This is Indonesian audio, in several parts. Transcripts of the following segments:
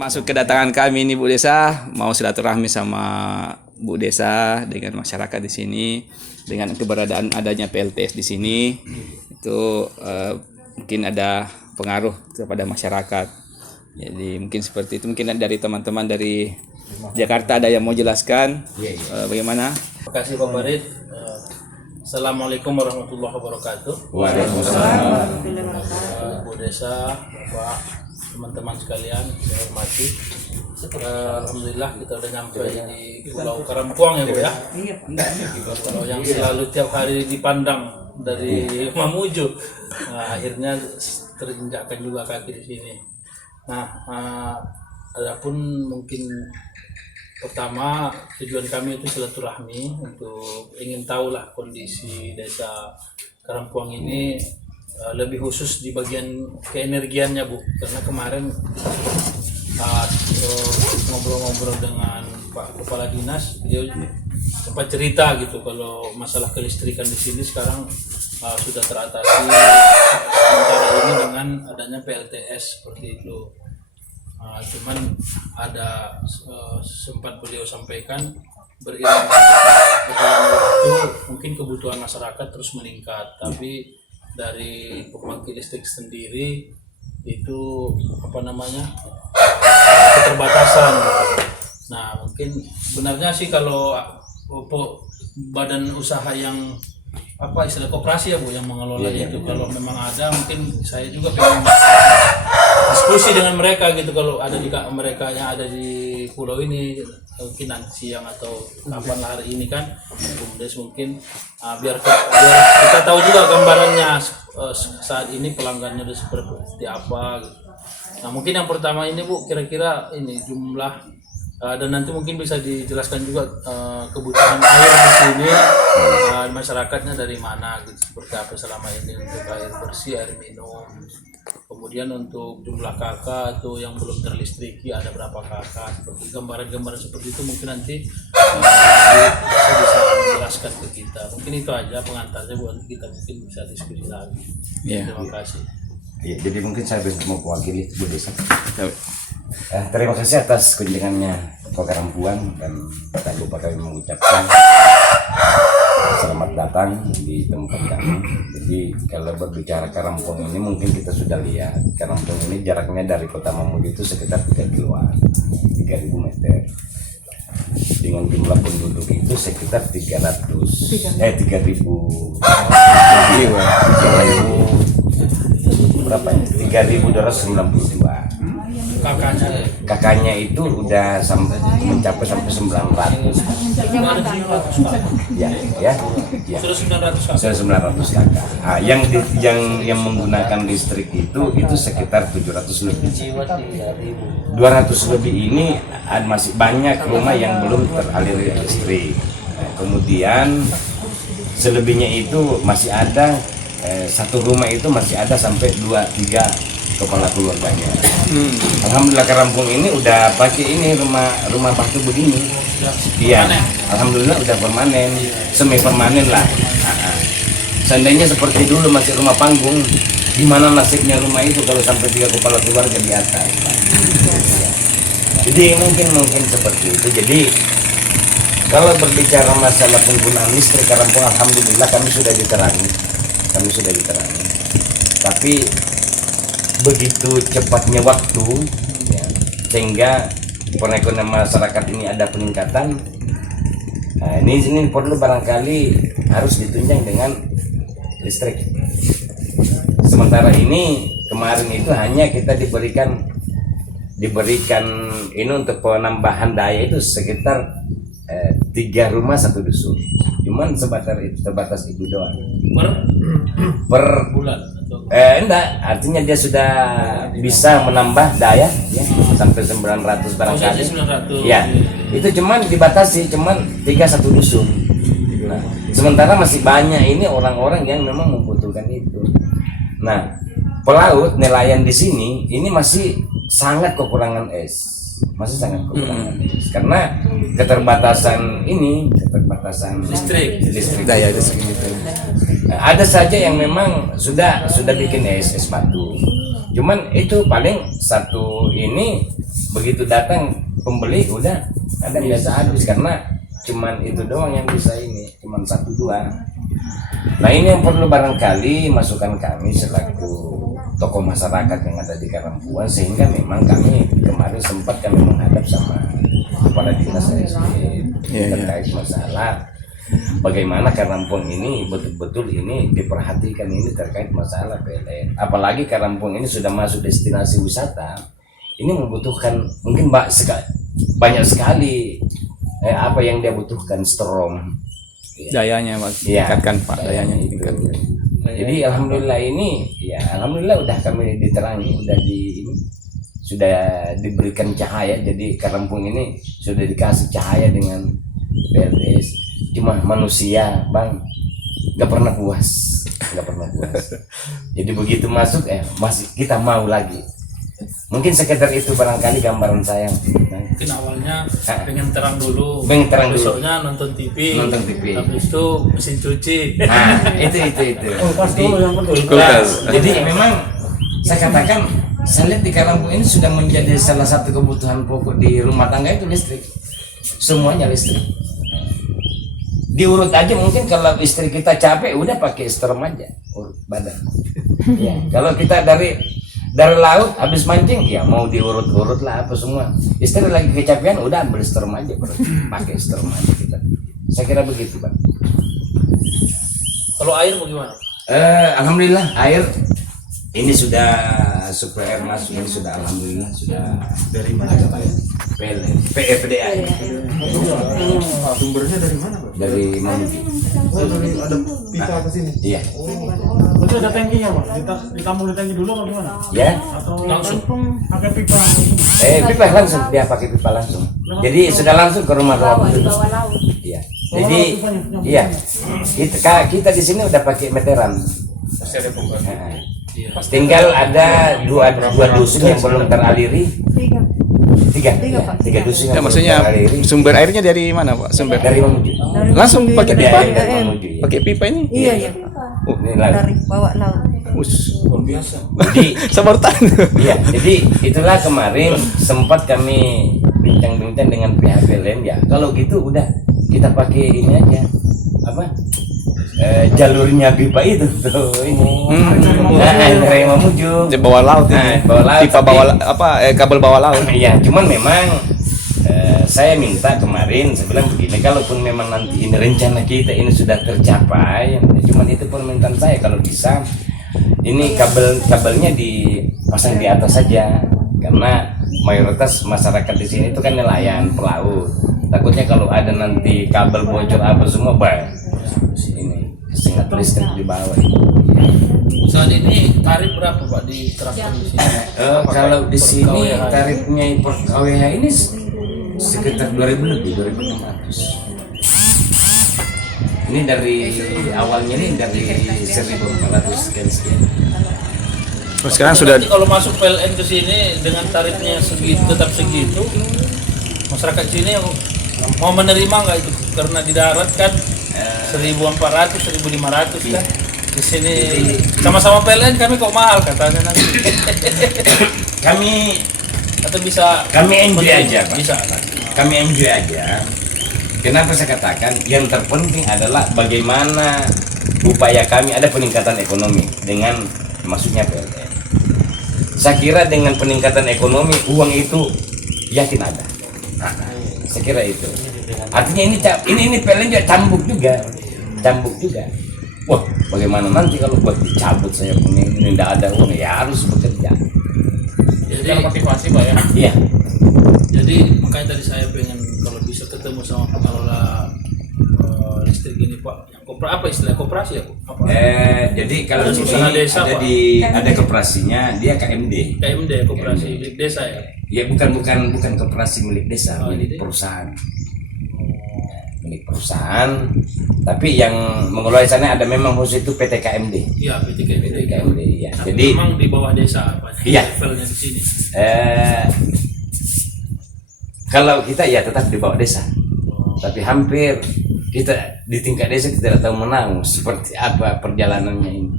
Masuk kedatangan kami ini Bu Desa, mau silaturahmi sama Bu Desa dengan masyarakat di sini, dengan keberadaan adanya PLTS di sini, itu mungkin ada pengaruh kepada masyarakat. Jadi mungkin seperti itu. Mungkin dari teman-teman dari Jakarta ada yang mau jelaskan bagaimana? Terima kasih Pak Farid. Assalamualaikum warahmatullahi wabarakatuh. Waalaikumsalam. Bu Desa, Bapak, teman-teman sekalian, saya hormati. Alhamdulillah kita udah nyampe di Pulau Karampuang ya Bu ya. Kalau yang selalu tiap hari dipandang dari Mamuju, akhirnya terinjakkan juga kaki di sini. Nah, adapun mungkin pertama tujuan kami itu silaturahmi untuk ingin tahulah kondisi desa Karampuang ini, lebih khusus di bagian keenergiannya Bu, karena kemarin saat ngobrol-ngobrol dengan Pak Kepala Dinas, dia sempat cerita gitu kalau masalah kelistrikan di sini sekarang sudah teratasi sementara ini dengan adanya PLTS seperti itu. Cuman ada sempat beliau sampaikan beriring waktu mungkin kebutuhan masyarakat terus meningkat, tapi dari pembangkit listrik sendiri itu keterbatasan. Nah mungkin benarnya sih kalau badan usaha yang istilah koperasi ya Bu yang mengelola itu, kalau memang ada mungkin saya juga pengen diskusi dengan mereka gitu, kalau ada di mereka yang ada di pulau ini mungkin nanti siang atau kapan hari ini kan BUMDes mungkin biar kita tahu juga gambarannya saat ini pelanggannya udah seperti apa gitu. Nah mungkin yang pertama ini Bu, kira-kira ini jumlah dan nanti mungkin bisa dijelaskan juga kebutuhan air di sini masyarakatnya dari mana gitu, seperti apa selama ini untuk air bersih, air minum. Kemudian untuk jumlah kakak atau yang belum terlistriki ada berapa kakak, seperti gambaran-gambaran seperti itu mungkin nanti bisa menjelaskan ke kita. Mungkin itu aja pengantarnya buat kita, mungkin bisa diskusi lagi. Terima kasih. Ya, jadi mungkin saya mau mewakili Bu Desa. Terima kasih atas kunjungannya ke Karampuang, dan tak lupa kami mengucapkan selamat datang di tempat kami. Jadi kalau berbicara Karampuang ini mungkin kita sudah lihat Karampuang ini jaraknya dari Kota Mamuju itu sekitar 3 kiloan, 3.000 meter. Dengan jumlah penduduk itu sekitar 3.000 berapa ya? 3.292. Kakaknya itu udah mencapai sampai 900. Ya. Sudah 900 kakak. Yang menggunakan listrik itu sekitar 700 lebih. 200 lebih ini masih banyak rumah yang belum teraliri listrik. Kemudian selebihnya itu masih ada satu rumah itu masih ada sampai 2-3 kepala keluarganya. Alhamdulillah Kampung ini udah pakai ini rumah batu begini. Iya, alhamdulillah udah permanen, semi permanen lah. Seandainya seperti dulu masih rumah panggung, gimana nasibnya rumah itu kalau sampai 3 kepala keluarga di atas. Jadi mungkin seperti itu. Jadi kalau berbicara masalah penggunaan listrik Kampung, alhamdulillah kami sudah diterangi. Tapi begitu cepatnya waktu ya, sehingga perekonomian masyarakat ini ada peningkatan. Nah, ini perlu barangkali harus ditunjang dengan listrik. Sementara ini kemarin itu hanya kita diberikan ini untuk penambahan daya itu sekitar 3 rumah 1 dusun. Cuman sebatas itu doang. Per bulan atau? Enggak, artinya dia sudah bisa menambah daya ya, sampai 900 barangkali. 900. Ya, itu cuman dibatasi 3 1 dusun. Nah, sementara masih banyak ini orang-orang yang memang membutuhkan itu. Nah, pelaut nelayan di sini ini masih sangat kekurangan es. Karena keterbatasan listrik daya listrik itu. Ada saja yang memang sudah bikin es batu, cuman itu paling satu ini begitu datang pembeli udah ada biasa habis, karena cuman itu doang yang bisa ini, cuman 1-2. Nah ini yang perlu barangkali masukan kami selaku tokoh masyarakat yang ada di Karampuan, sehingga memang kami kemarin sempat menghadap sama kepala dinas SDM terkait masalah bagaimana Karampuan ini betul-betul ini diperhatikan ini terkait masalah PLN. Apalagi Karampuan ini sudah masuk destinasi wisata, ini membutuhkan mungkin banyak sekali apa yang dia butuhkan, strom dayanya tingkatkan Pak, dayanya tingkatkan. Jadi alhamdulillah udah kami diterangi, sudah diberikan cahaya. Jadi Kampung ini sudah dikasih cahaya dengan PLTS. Cuma manusia Bang nggak pernah puas. Jadi begitu masuk masih kita mau lagi. Mungkin sekitar itu barangkali gambaran saya. Mungkin awalnya pengen terang dulu. Besoknya nonton TV. Habis itu mesin cuci. Nah, itu. Jadi memang saya katakan, saya lihat di Kampung ini sudah menjadi salah satu kebutuhan pokok di rumah tangga itu listrik. Semuanya listrik. Diurut aja, mungkin kalau istri kita capek udah pakai strom aja urut badan. Ya, kalau kita dari laut habis mancing ya mau diurut-urut lah apa semua. Istri lagi kecapean udah ambil strom aja, pakai strom aja kita. Saya kira begitu Bang. Kalau air bagaimana? Alhamdulillah air ini sudah suplai air masuk ini sudah, alhamdulillah sudah. Dari mana katanya? PDA. Sumbernya dari mana Pak? Dari mana? Dari ada pipa ke sini. Iya. Nanti ada tankinya Pak, ditampung di tangki dulu atau gimana? Ya. Atau Langsung. pakai pipa? Pipa langsung, dia pakai pipa langsung. Jadi sudah langsung ke rumah-rumah di penduduk. bawah laut. Iya. Jadi iya. Kita di sini udah pakai meteran. Nah, tinggal ada dua dusun yang belum teraliri. Tiga dusun Ya, yang belum maksudnya teraliri. sumber airnya dari mana Pak? Sumber Dari Mamuju. langsung pakai Dari pipa? air dari Mamuju. Ya. Pakai pipa ini? Iya, iya. Ini laut. Dari bawah laut. Us. Jadi Sabartan. iya, jadi itulah kemarin sempat kami bincang-bincang dengan pihak PLN ya. Kalau gitu udah kita pakai ini aja. Apa? Jalurnya pipa itu tuh ini. Dari Mamuju. Di bawah laut Nah, ini. bawah laut, Pipa tapi- bawah kabel bawah laut. Iya, cuman memang saya minta kemarin, saya bilang begini, kalaupun memang nanti ini rencana kita ini sudah tercapai, cuman itu permintaan saya kalau bisa ini kabelnya dipasang di atas saja, karena mayoritas masyarakat di sini itu kan nelayan pelaut. Takutnya kalau ada nanti kabel bocor apa semua, ini sengat listrik di bawah. Saat ini tarif berapa Pak diterapkan di sini? Kalau di sini KWH. tarifnya per KWH ini sekitar 2000 lebih, 2600. Ini dari awalnya ini dari 1400 sekian. Terus sekarang sudah Berarti kalau masuk PLN ke sini dengan tarifnya segitu tetap segitu, masyarakat sini mau menerima nggak itu? Karena di darat kan 1.400, 1.500 kan. Di sini sama-sama PLN kami kok mahal katanya nanti. Kami Atau bisa enjoy aja, Pak. Bisa kan? Kami enjoy aja. Kenapa saya katakan yang terpenting adalah bagaimana upaya kami ada peningkatan ekonomi dengan masuknya PLN. Saya kira dengan peningkatan ekonomi uang itu yakin ada. Saya kira itu. Artinya ini PLN juga cambuk juga. Wah, bagaimana nanti kalau buat dicabut saya punya ini tidak ada uang, ya harus bekerja. Jadi motivasi Pak ya? Iya. Jadi makanya tadi saya pengen kalau bisa ketemu sama pengelola listrik ini Pak, yang apa istilah koperasi ya? Apa? Jadi kalau Ada di usaha sini desa, ada Pak. ada koperasinya, dia KMD. KMD, koperasi milik desa ya. Ya bukan koperasi milik desa, Oh, milik jadi? perusahaan. Milik perusahaan. Tapi yang mengelola sana ada memang khusus itu PT KMD. Iya, PT KMD. PT KMD ya. Tapi Jadi memang di bawah desa apa? Iya. Levelnya di sini. Kalau kita ya tetap di bawah desa. Tapi hampir kita di tingkat desa kita tidak tahu menang seperti apa perjalanannya ini.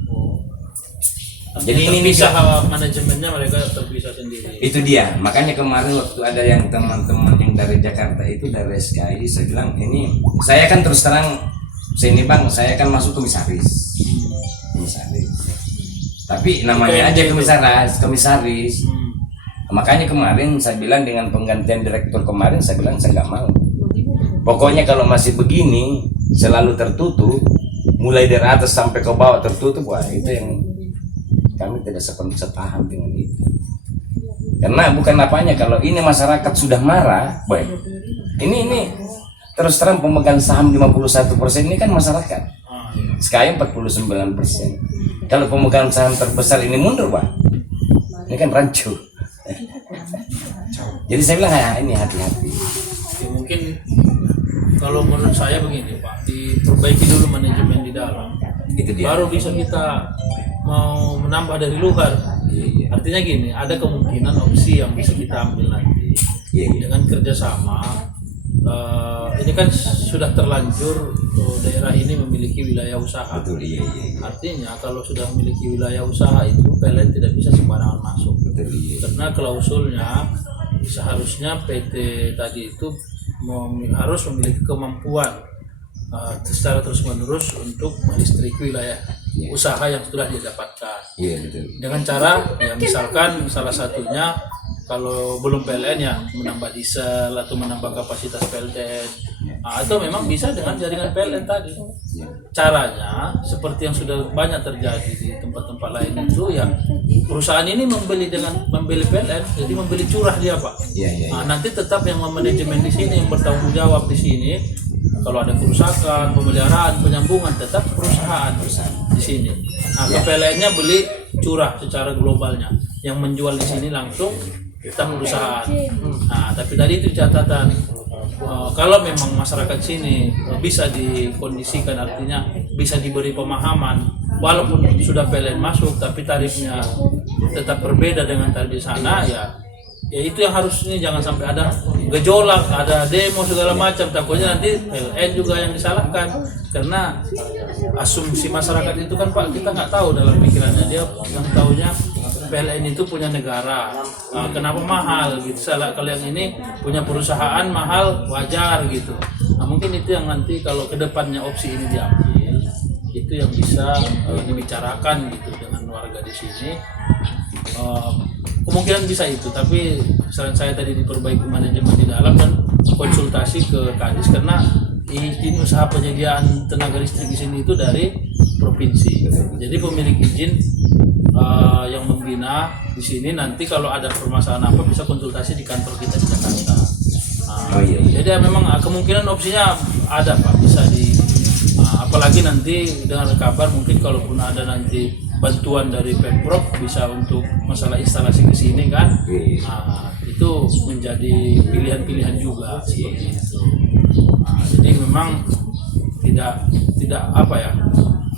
Jadi ini bisa manajemennya mereka terpisah sendiri. Itu dia, makanya kemarin waktu ada yang teman-teman yang dari Jakarta itu dari SKI, saya bilang ini saya kan terus terang sini bang, saya kan masuk komisaris, tapi namanya aja komisaris. Makanya kemarin saya bilang dengan penggantian direktur kemarin, saya bilang saya nggak mau. Pokoknya kalau masih begini selalu tertutup, mulai dari atas sampai ke bawah tertutup, wah itu yang kami tidak sepaham dengan itu. Karena bukan apanya, kalau ini masyarakat sudah marah, baik. Ini terus terang pemegang saham 51% ini kan masyarakat. Sekarang 49%. Kalau pemegang saham terbesar ini mundur, Pak. Ini kan rancu. Jadi saya bilang ya ini hati-hati. Ya, mungkin kalau menurut saya begini Pak, diperbaiki dulu manajemen di dalam. Itu dia. Baru bisa kita mau menambah dari luar. Iya. Artinya gini, ada kemungkinan opsi yang bisa kita ambil nanti Iya. dengan kerjasama. Ini kan sudah terlanjur daerah ini memiliki wilayah usaha. Betul, iya. Artinya kalau sudah memiliki wilayah usaha itu PLN tidak bisa sembarangan masuk. Betul, iya. Karena klausulnya seharusnya PT tadi itu harus memiliki kemampuan secara terus-menerus untuk melistriki wilayah usaha yang sudah didapatkan. Iya, betul. Dengan cara ya misalkan salah satunya kalau belum PLN ya menambah diesel atau menambah kapasitas PLN, atau memang bisa dengan jaringan PLN tadi. Iya. caranya seperti yang sudah banyak terjadi di tempat-tempat lain itu ya, perusahaan ini membeli PLN, jadi membeli curah dia Pak. Nah, nanti tetap yang memanajemen di sini, yang bertanggung jawab di sini. Kalau ada kerusakan, pemeliharaan, penyambungan tetap perusahaan di sini. Nah, PLN-nya beli curah secara globalnya, yang menjual di sini langsung tetap perusahaan. Nah, tapi tadi itu catatan. Kalau memang masyarakat sini bisa dikondisikan, artinya bisa diberi pemahaman, walaupun sudah PLN masuk tapi tarifnya tetap berbeda dengan tarif di sana, ya itu yang harusnya jangan sampai ada gejolak, ada demo segala macam. Takutnya nanti PLN juga yang disalahkan, karena asumsi masyarakat itu kan Pak, kita nggak tahu dalam pikirannya dia, yang tahunya PLN itu punya negara, kenapa mahal gitu. Salah, kalau yang ini punya perusahaan mahal wajar gitu. Nah, mungkin itu yang nanti kalau kedepannya opsi ini diambil, itu yang bisa dibicarakan gitu dengan warga di sini. Kemungkinan bisa itu, tapi saran saya tadi diperbaiki manajemen di dalam dan konsultasi ke Kadis, karena izin usaha penyediaan tenaga listrik di sini itu dari provinsi. Jadi pemilik izin yang membina di sini, nanti kalau ada permasalahan apa bisa konsultasi di kantor kita di Jakarta. Jadi memang kemungkinan opsinya ada Pak, bisa apalagi nanti dengan kabar mungkin kalaupun ada nanti bantuan dari Pemprov bisa untuk masalah instalasi ke sini kan. Itu menjadi pilihan-pilihan juga seperti itu. Jadi memang tidak apa ya,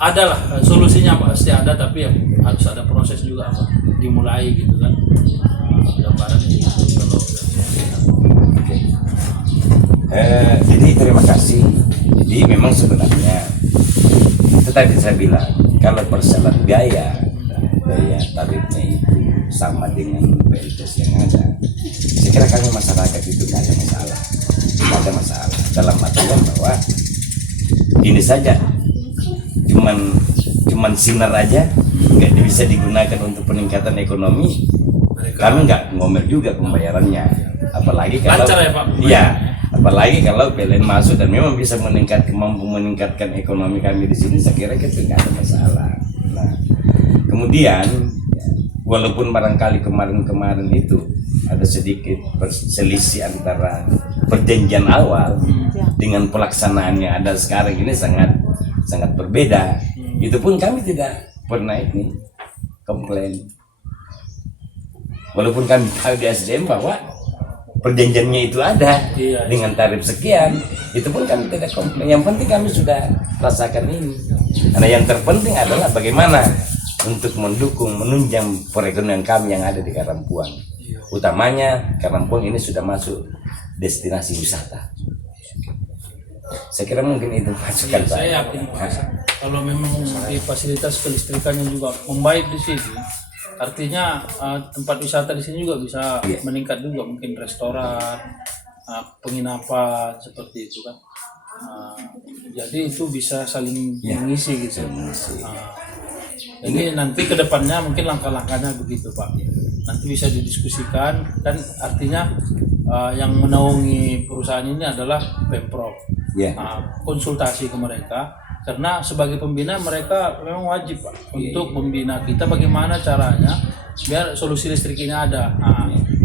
adalah solusinya pasti ada, tapi ya harus ada proses juga Pak, dimulai gitu kan. Gambarannya gitu kalau jadi terima kasih. Jadi memang sebenarnya itu tadi saya bilang, kalau persoalan biaya tarifnya itu sama dengan PLTS yang ada, saya kira kami masyarakat itu nggak ada masalah dalam artian bahwa ini saja cuman sinar aja nggak bisa digunakan untuk peningkatan ekonomi. Kami nggak ngomel juga pembayarannya, apalagi kalau lancar ya Pak. Iya, apalagi kalau PLN masuk dan memang bisa mampu meningkatkan ekonomi kami di sini, saya kira itu nggak ada masalah. Nah, kemudian walaupun barangkali kemarin itu ada sedikit selisih antara perjanjian awal dengan pelaksanaannya ada sekarang ini sangat berbeda. Itu pun kami tidak pernah komplain. Walaupun kami tahu di SDM bahwa perjanjiannya itu ada dengan tarif sekian, itu pun kami tidak komplain. Yang penting kami sudah rasakan ini. Karena yang terpenting adalah bagaimana untuk mendukung, menunjang perekonomian kami yang ada di Karampuang. Utamanya Karampuang ini sudah masuk destinasi wisata. Saya kira mungkin itu masukan saya yakin Pak, kalau memang di fasilitas kelistrikannya juga membaik di sini, artinya tempat wisata di sini juga bisa meningkat juga, mungkin restoran, penginapan seperti itu kan. Jadi itu bisa saling mengisi gitu. Jadi nanti kedepannya mungkin langkah-langkahnya begitu Pak. Nanti bisa didiskusikan, kan artinya yang menaungi perusahaan ini adalah Pemprov. Konsultasi ke mereka, karena sebagai pembina mereka memang wajib Pak untuk membina kita bagaimana caranya biar solusi listrik ini ada.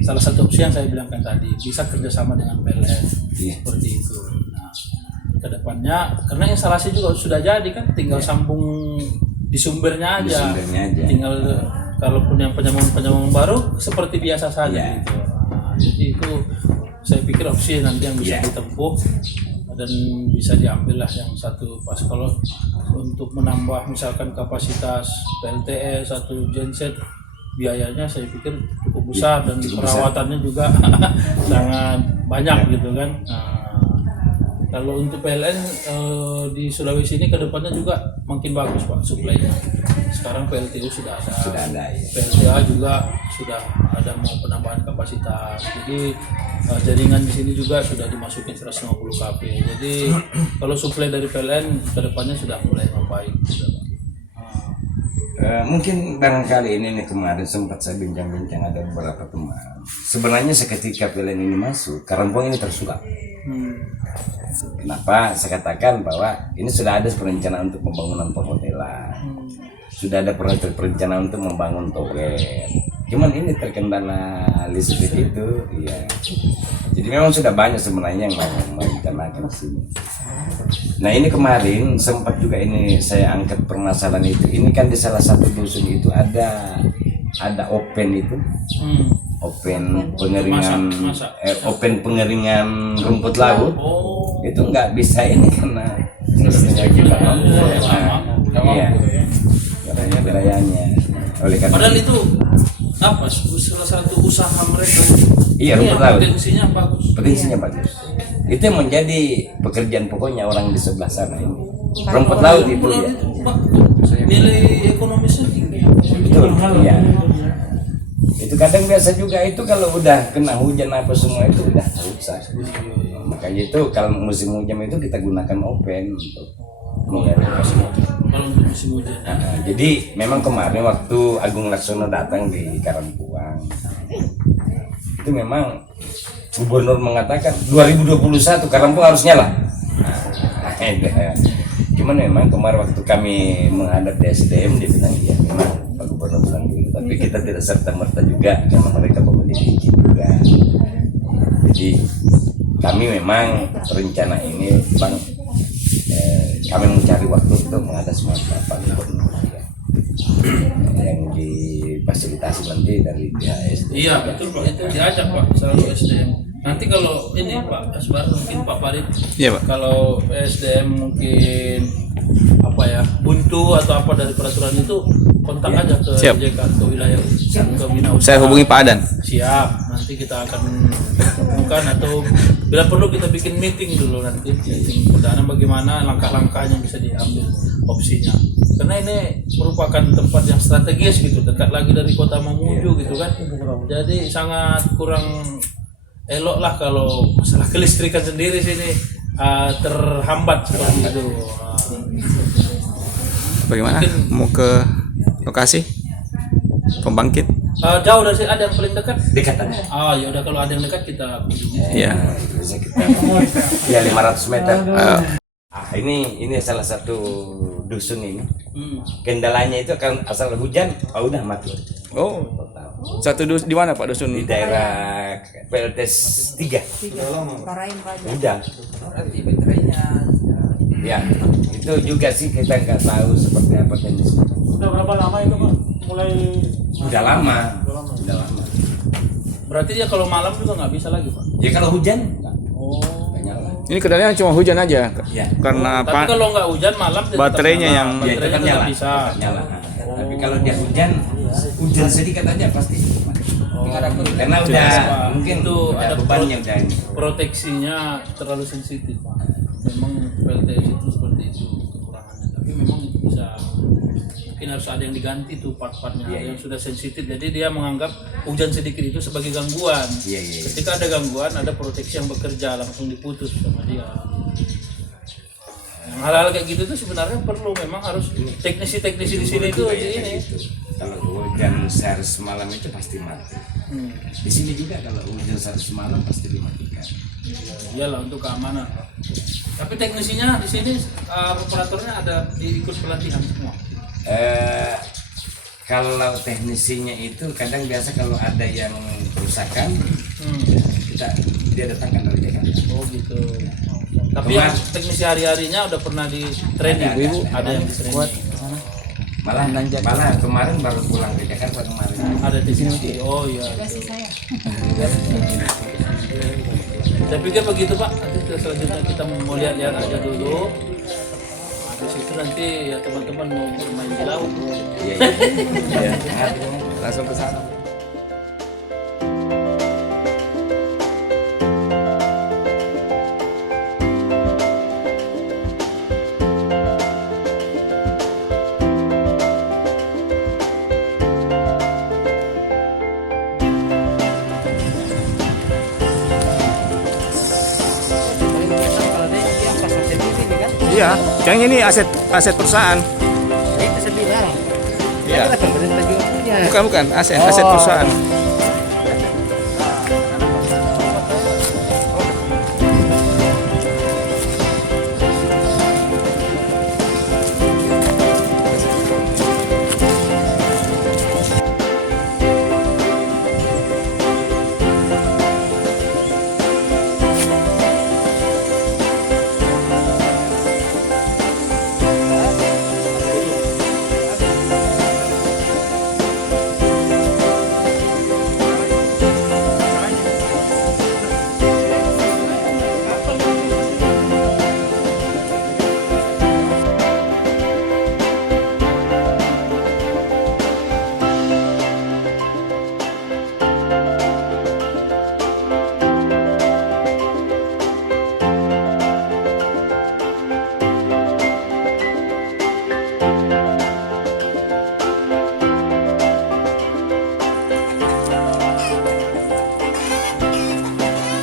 Salah satu opsi yang saya bilangkan tadi, bisa kerjasama dengan PLN seperti itu. Nah, kedepannya karena instalasi juga sudah jadi kan, tinggal sambung di sumbernya aja. Tinggal kalaupun yang penyambungan baru seperti biasa saja gitu. Jadi itu saya pikir opsi nanti yang bisa ditempuh dan bisa diambil lah yang satu pas. Kalau untuk menambah misalkan kapasitas PLTS atau genset, biayanya saya pikir cukup besar dan perawatannya juga sangat banyak gitu kan. Kalau untuk PLN di Sulawesi ini kedepannya juga makin bagus Pak suplainya. Sekarang PLTU sudah ada. PLTA juga sudah ada mau penambahan kapasitas. Jadi jaringan di sini juga sudah dimasukin 150 kV. Jadi kalau suplai dari PLN kedepannya sudah mulai membaik. Mungkin barangkali ini kemarin sempat saya bincang-bincang ada beberapa teman. Sebenarnya seketika PLN ini masuk, Karampuang ini tersulap. Kenapa saya katakan bahwa ini sudah ada perencanaan untuk pembangunan perhotelan, sudah ada perencanaan untuk membangun tower. Cuman ini terkendala listrik itu, ya. Jadi memang sudah banyak sebenarnya yang merencanakan di sini. Nah ini kemarin sempat juga ini saya angkat permasalahan itu. Ini kan di salah satu dusun itu ada open itu. Open pengeringan open pengeringan rumput laut itu nggak bisa ini karena listriknya juga iya wilayahnya oleh karena Padahal itu apa salah satu usaha mereka. iya rumput laut Potensinya bagus. itu yang menjadi pekerjaan pokoknya orang di sebelah sana ini rumput laut itu ya Pak, nilai ekonomisnya tinggi. betul iya itu kadang biasa juga itu kalau udah kena hujan apa semua itu udah rusak. Makanya itu kalau musim hujan itu kita gunakan open untuk mengirimkan. Kalau untuk musim hujan. Jadi memang kemarin waktu Agung Laksono datang di Karangpuang itu memang gubernur mengatakan 2021 Karangpuang harus nyala. Cuman memang kemarin waktu kami menghadap di SDM dia bilang ya memang Pak Gubernur bilang gitu, tapi kita tidak serta merta juga karena mereka pemilik izin juga. Jadi kami memang rencana ini Bang kami mencari waktu untuk menghadap semua Pak Gubernur yang difasilitasi nanti dari pihak SDM. Iya betul Pak, itu diajak Pak selalu SDM. Nanti kalau ini Pak Asbar mungkin Pak Farid, Iya, Pak. kalau SDM mungkin apa ya buntu atau apa dari peraturan itu kontak aja ke Siap. JK ke wilayah ke bina usaha. Saya hubungi Pak Adan. Siap, nanti kita akan temukan atau bila perlu kita bikin meeting dulu nanti meeting perdana bagaimana langkah-langkahnya bisa diambil opsinya. Karena ini merupakan tempat yang strategis gitu, dekat lagi dari kota Mamuju gitu kan. Jadi sangat kurang elok lah kalau masalah kelistrikan sendiri sini terhambat seperti itu. Bagaimana? Mau ke lokasi pembangkit? Jauh dari sini ada yang paling dekat? Dekat aja. Ya udah kalau ada yang dekat kita kunjungi. Iya. Bisa kita ya 500 meter. Ini salah satu dusun ini. Kendalanya itu kan asal hujan, udah mati. Oh, satu di mana Pak dusun? Di daerah PLTS 3. Udah. Ya, itu juga sih kita nggak tahu seperti apa teknisnya. Udah berapa lama itu Pak? Mulai Udah lama. Berarti dia kalau malam juga nggak bisa lagi Pak? Ya kalau hujan nggak nyala. Ini kendalanya cuma hujan aja. Ya. Karena Tapi kalau nggak hujan malam dia tetap baterainya nyala. yang- Ya, itu baterainya kan tetap nyala. bisa. Nyala. Tapi kalau dia hujan sedikit aja pasti. Karena udah Pak. mungkin Itu udah ada bebannya udah ini. proteksinya terlalu sensitif Pak. Memang PLTS itu seperti itu kekurangannya. Tapi memang itu bisa mungkin harus ada yang diganti tuh part-partnya ada yang sudah sensitif. Jadi dia menganggap hujan sedikit itu sebagai gangguan. Iya. Ketika ada gangguan ada proteksi yang bekerja langsung diputus sama dia. Yang hal-hal kayak gitu tuh sebenarnya perlu memang harus teknisi-teknisi di sini tuh ini. Kalau hujan sehari semalam itu pasti mati. Di sini juga kalau hujan sehari semalam pasti dimatikan. Iyalah untuk keamanan. Tapi teknisinya di sini operatornya ada diikut pelatihan semua. Kalau teknisinya itu kadang biasa kalau ada yang kerusakan dia datangkan dari Jakarta. Oh gitu. Tapi yang teknisi hari-harinya udah pernah di training, ada yang di training. Malah kemarin baru pulang ke Jakarta kemarin. Ada di sini. Oh iya. Saya pikir begitu Pak. Nanti selanjutnya kita mau lihat-lihat aja dulu. Habis itu nanti ya teman-teman mau bermain di laut. Iya. langsung ke sana. Iya, yang ini aset perusahaan. Itu saya bilang. Iya. Kan pemerintah juga punya. Bukan, aset perusahaan.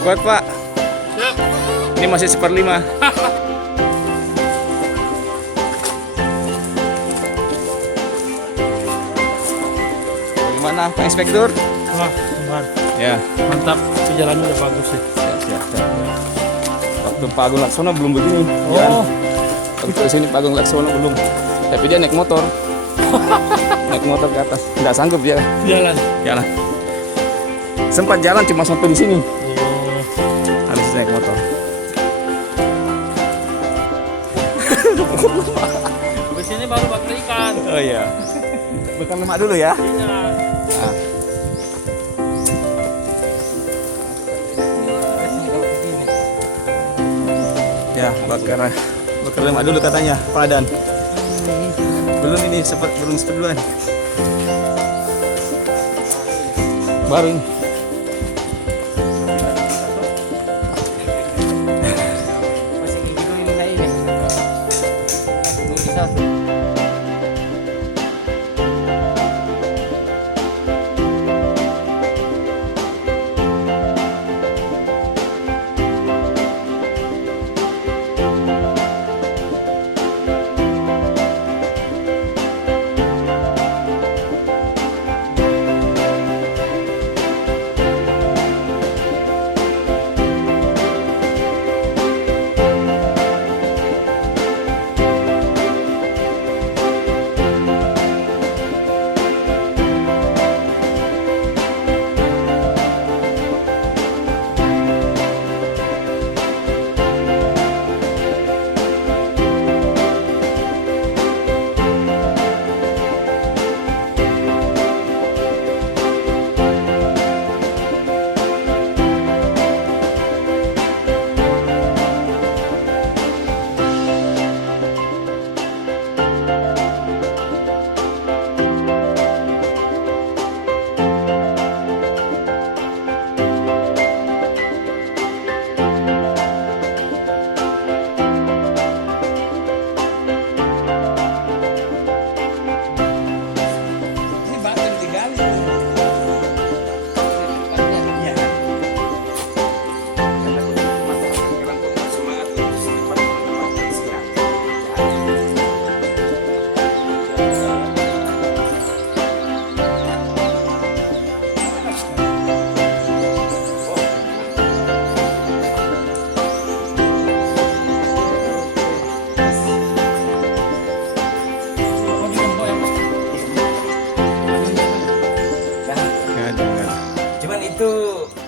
Kuat Pak. Ini masih 1/5. Bagaimana Pak Inspektur? Wah, benar. Ya. Mantap. Jalannya udah bagus sih. Siap. Waktu Pak Agung Laksono belum begini. Oh. Waktu sini Pak Agung Laksono belum. Tapi dia naik motor. Naik motor ke atas. Nggak sanggup dia. Jalan. Jalan. Sempat jalan cuma sampai di sini. Oh. Habis naik motor. Habis ini baru bakar ikan. Oh iya. Bekam lemak dulu ya. Iya. Nah. Ya, bakar lemak dulu katanya, Pak Adan. Belum ini belum sempat duluan. Baru ini.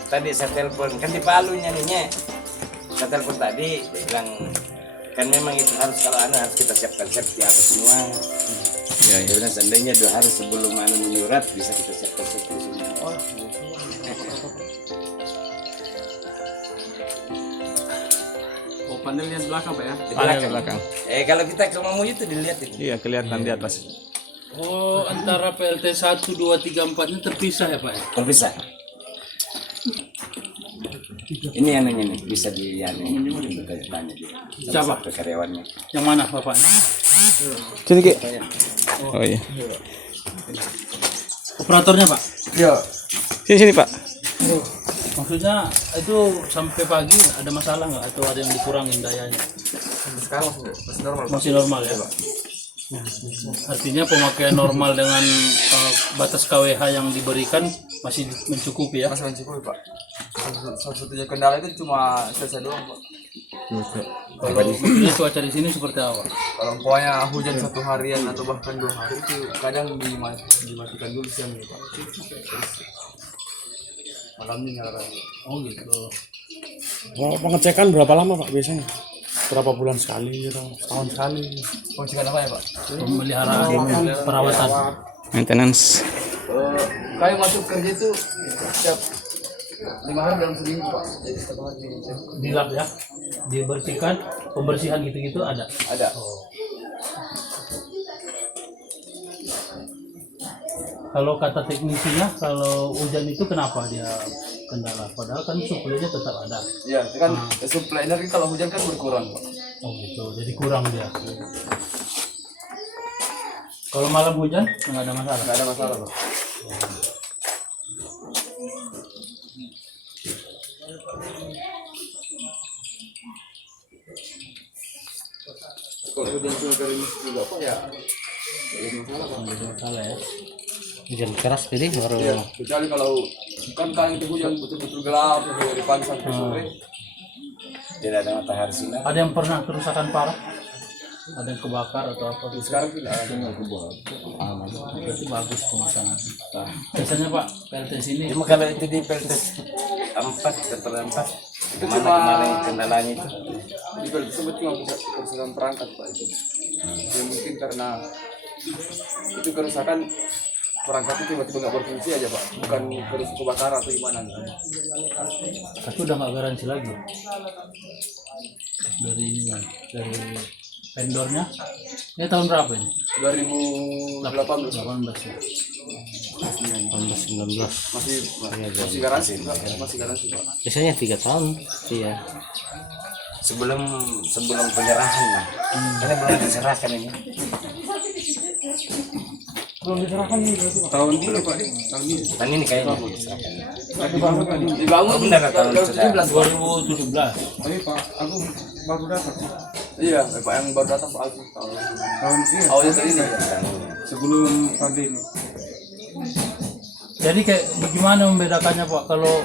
Tadi saya telepon kan di Palunya nih, saya telepon tadi dia bilang kan memang itu harus kalau harus kita siapkan safety apa semua. Ya, ya bilang seandainya 2 hari sebelum menyurat bisa kita siapkan safety semua. Oh, panelnya di belakang Pak ya? Di belakang. Kalau kita ke Mamuju itu dilihat itu. Iya, kelihatan di atas. Oh, antara PLT 1, 2, 3, 4 ini terpisah ya Pak ya? Terpisah. Ini anunya nih bisa tanya dia. Siapa? Ke karyawannya. Yang mana Bapak? Sini Ki. Oh iya. Operatornya Pak? Yo. Sini Pak. Maksudnya itu sampai pagi ada masalah nggak atau ada yang dikurangin dayanya? Sekarang masih normal. Masih normal ya Pak? Artinya pemakaian normal dengan batas KWH yang diberikan masih mencukupi ya? Masih mencukupi Pak. Satu-satunya kendala itu cuma selesai doang Pak. Kalau maksudnya cuaca di sini seperti apa? Kalau umpamanya hujan 1 harian atau bahkan 2 hari itu kadang dimatikan dulu siangnya Pak. Malamnya nyala lagi. Oh gitu. Pengecekan berapa lama Pak biasanya? Berapa bulan sekali gitu? Setahun sekali? Pengecekan apa ya Pak? Pemeliharaan, perawatan. Maintenance. Kayak masuk kerja itu setiap 5 hari dalam seminggu Pak. Jadi setiap hari dicek. Di lab ya? Dibersihkan, pembersihan gitu-gitu ada? Ada. Kalau kata teknisinya, kalau hujan itu kenapa dia kendala? Padahal kan suplainya tetap ada. Iya, itu kan suplai energi kalau hujan kan berkurang Pak. Oh gitu, jadi kurang dia. Kalau malam hujan nggak ada masalah. Nggak ada masalah Pak. Kalau dia cuma gerimis juga Pak ya. Salah ya. Hujan keras jadi baru Iya, kecuali kalau kan kali itu hujan betul-betul gelap dari pagi sampai sore. Tidak ada matahari sinar. Ada yang pernah kerusakan parah? Ada yang kebakar atau apa? Sekarang tidak ada. Berarti bagus pemasangan. Biasanya Pak, PLTS ini Cuma kalau itu di PLTS 4 atau 4 Itu mana cuma kemarin kendalanya itu? di tersebut cuma kerusakan perangkat Pak itu. Ya mungkin karena itu kerusakan perangkat itu tiba-tiba nggak berfungsi aja Pak, bukan kerusakan kebakaran atau gimana kan? tapi udah nggak garansi lagi. Dari ini kan, dari vendornya. Ini tahun berapa ini? 2018 18 ya. 19. masih garansi Pak, masih garansi Pak. Biasanya 3 tahun sih ya. Sebelum penyerahan lah. Karena belum diserahkan ini. Tahun ini Pak, tahun ini. Dan ini kayaknya belum diserahkan. Dibangun Benar tahun sudah. 2017. Tapi Pak, aku baru datang. Iya, Pak yang baru datang Pak Agus tahun ini. Awalnya tadi ini sebelum pandemi. Jadi kayak bagaimana membedakannya Pak kalau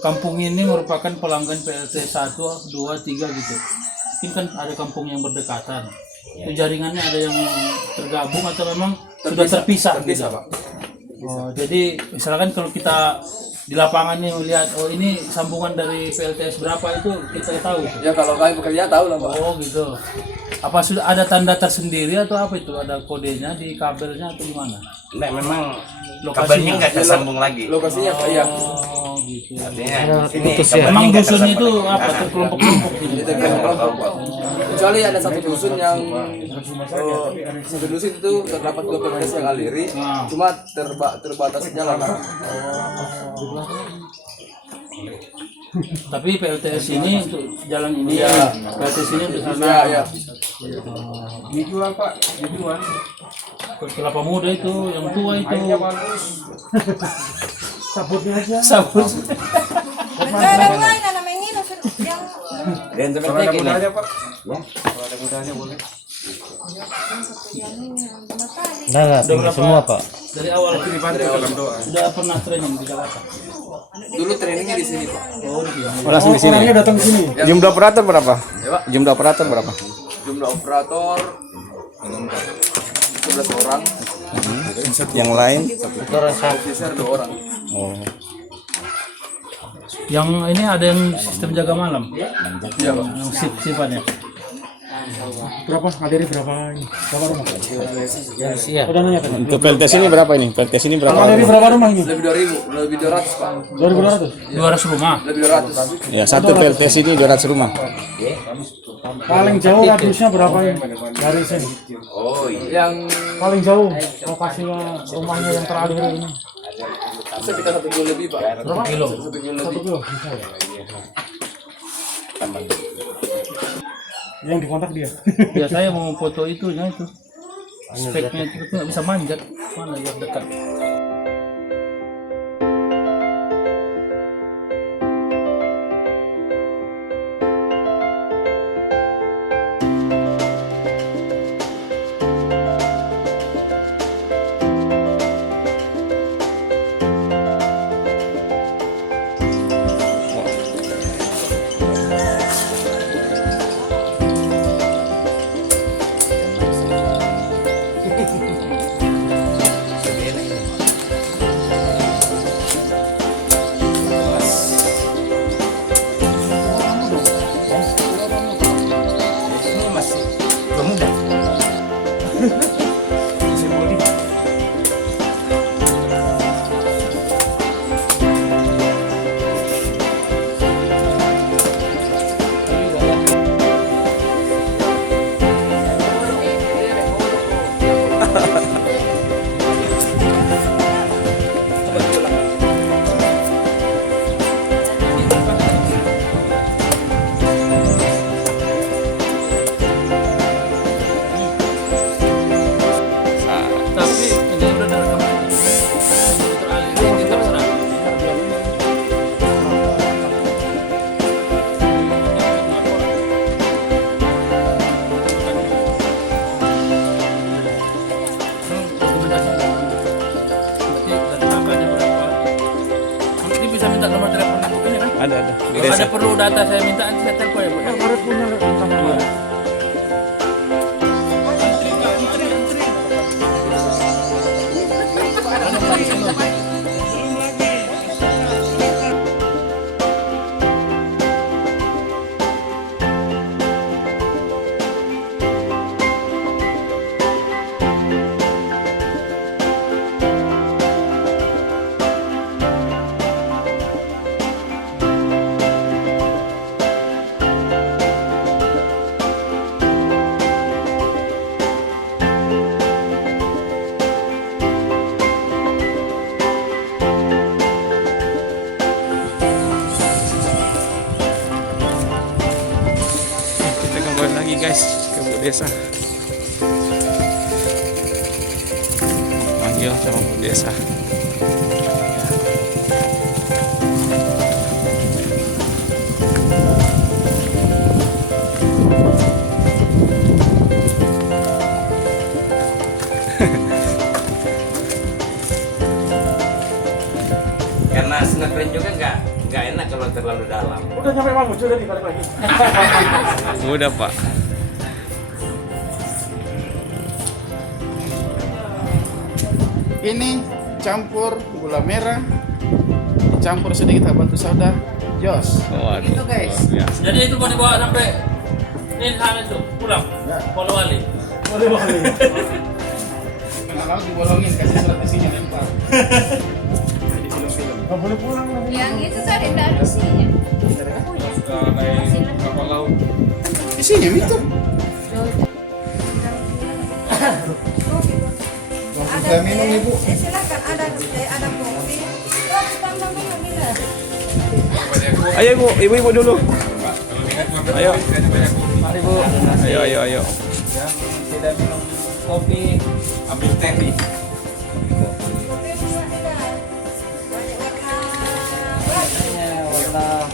kampung ini merupakan pelanggan PLT 1, 2, 3 gitu. Mungkin kan ada kampung yang berdekatan. Itu jaringannya ada yang tergabung atau memang sudah terpisah gitu. Pak. Oh, jadi misalkan kalau kita di lapangan nih melihat oh ini sambungan dari PLTS berapa itu kita tahu. Ya kalau kalian bekerja tahu lah Pak. Oh gitu. Apa sudah ada tanda tersendiri atau apa itu? Ada kodenya di kabelnya atau gimana? Enggak, memang Lokasinya. kabelnya nggak tersambung lagi. Lokasinya Pak ya. Oh gitu. Artinya ini putus ya? kabelnya Memang nggak dusunnya itu tersambung lagi. apa? Terkelompok-kelompok gitu. Itu kan kelompok Pak. Kecuali ada satu dusun yang satu dusun itu terdapat 2 PLTS yang aliri, cuma terbatas jalan. Tapi PLTS ini untuk jalan ini Iya. ya. PLTS ini untuk sana. Iya, iya. Dijual Pak, dijual. Kelapa muda itu, yang tua itu. Sabutnya aja. Sabut. Ada lain namanya ini yang Dan seperti ini. Pak. Nah, tinggi semua Pak. Dari awal sudah pernah training di Jakarta. Dulu trainingnya di sini Pak. Oh, di sini. Langsung di sini. datang ke sini. Jumlah operator berapa? Ya Pak. Jumlah operator berapa? Jumlah operator 11 orang, Yang lain? officer 2 orang. Oh. Yang ini ada yang sistem jaga malam. Iya Pak. Yang shift-shiftannya. Berapa? Hadiri berapa ini? Berapa rumah? Iya. Udah nanya tadi. Untuk PLTS ini berapa ini? PLTS ini berapa? Hadiri berapa rumah ini? Lebih 2.000, lebih 200 Pak. 2200. 200 rumah. Lebih 200. Ya, satu PLTS ini 200 rumah. Paling jauh radiusnya berapa ini? Dari sini. Oh iya. Yang Paling jauh lokasinya rumahnya yang terakhir ini. sekitar 1 kilo lebih Pak. Berapa kilo? 1 kilo 1 lebih. kilo bisa ya? Yang dikontak dia. Ya saya mau foto itunya itu. Speknya itu nggak bisa manjat. Mana yang dekat? data saya minta nanti saya telepon ya Bu. Ya. Harus punya sama. Kita kembali lagi guys ke Bu Desa. Manggil sama Bu Desa. Karena snapring juga nggak enak kalau terlalu dalam. Udah nyampe Bang, sudah dibalik lagi. Udah Pak. Ini campur gula merah, dicampur sedikit batu soda, jos. Waduh, Itu guys. luar biasa. Jadi itu mau dibawa sampai ini sana itu pulang. Polowali. Kalau mau dibolongin kasih surat isinya lempar. Jadi film-film. Nggak boleh pulang lagi. Yang itu tadi tidak ada isinya. Isinya itu. Ada minum Ibu. Silakan ada kopi. Kopi tambah minum bila. Ayo ibu dulu. Ayo. Mari Bu. Ayo. Tidak minum kopi, ambil teh nih. Kopi juga tidak. Banyak warna.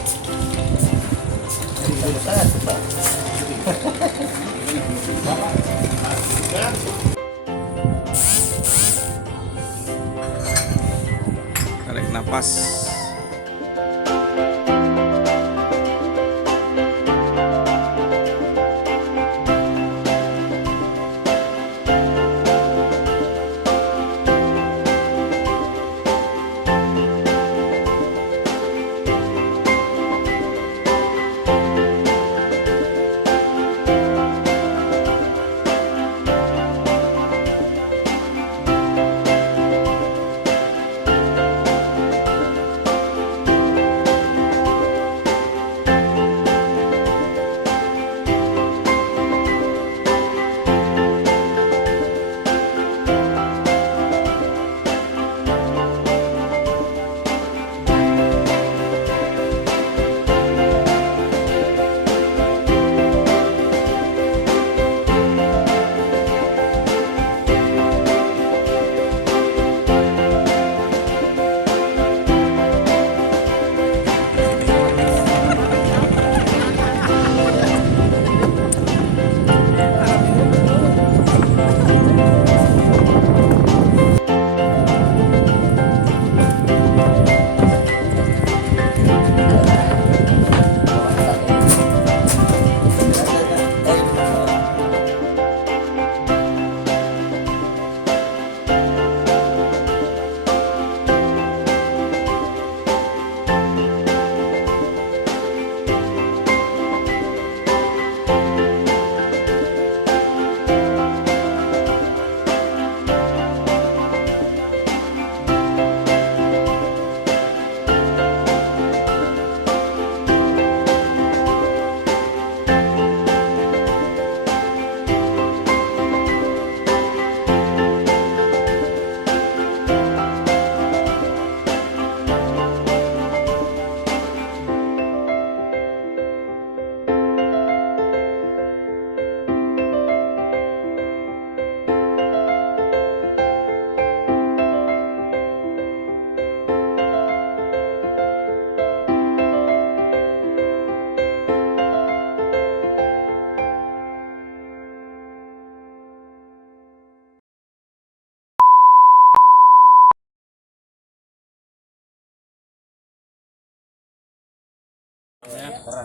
Tarik napas.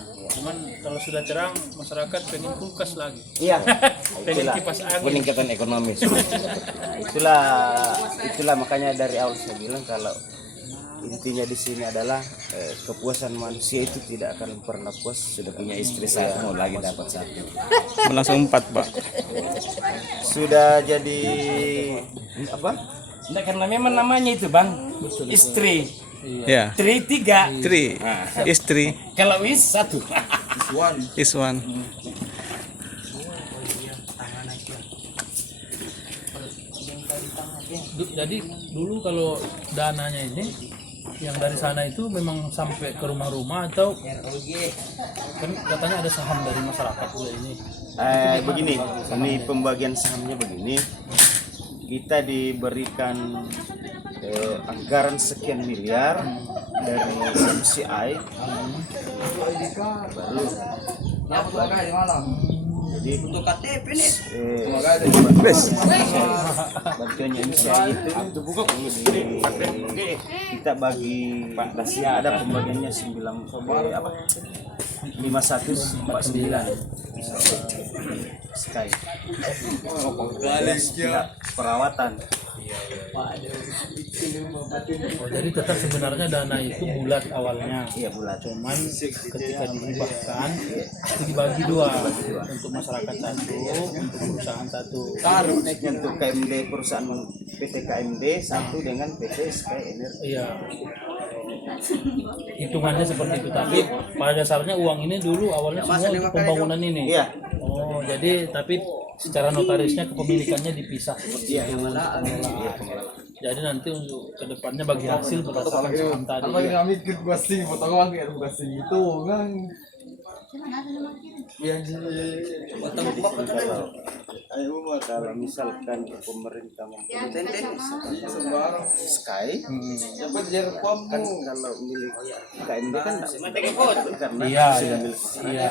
terang. Ya. Cuman kalau sudah terang masyarakat pengen kulkas lagi. Iya. Pengen Itulah kipas angin. peningkatan ekonomi. itulah makanya dari awal saya bilang kalau intinya di sini adalah kepuasan manusia itu tidak akan pernah puas sudah punya istri satu mau lagi dapat satu. Langsung 4 Pak. Sudah jadi apa? Nah, karena memang namanya itu bang, istri. Ya. Tri 3. Istri. Istri. Kalau wis 1. Is one. Jadi dulu kalau dananya ini yang dari sana itu memang sampai ke rumah-rumah atau kan katanya ada saham dari masyarakat juga ini. Begini, ini pembagian sahamnya begini. Kita diberikan anggaran sekian miliar dari MCI, jadi untuk KTP nih bantuannya MCI itu kita bagi ada pembagiannya 5149 Sky perawatan. Oh, jadi tetap sebenarnya dana itu bulat awalnya. Iya bulat. Cuman ketika dihibahkan itu dibagi dua untuk masyarakat satu, untuk perusahaan satu. Untuk KMD perusahaan PT KMD satu dengan PT Sky Energy. Iya. Hitungannya seperti itu, tapi pada dasarnya uang ini dulu awalnya semua untuk pembangunan ini. Iya. Oh, jadi tapi secara notarisnya kepemilikannya dipisah seperti itu. Jadi nanti untuk kedepannya bagi hasil berdasarkan saham tadi. Apa yang kami ikut gasing, potong uang kayak gasing itu kan. Kalau misalkan pemerintah mempunyai Sky, kan kalau milik KMD kan karena Iya, sudah iya. milik. Iya.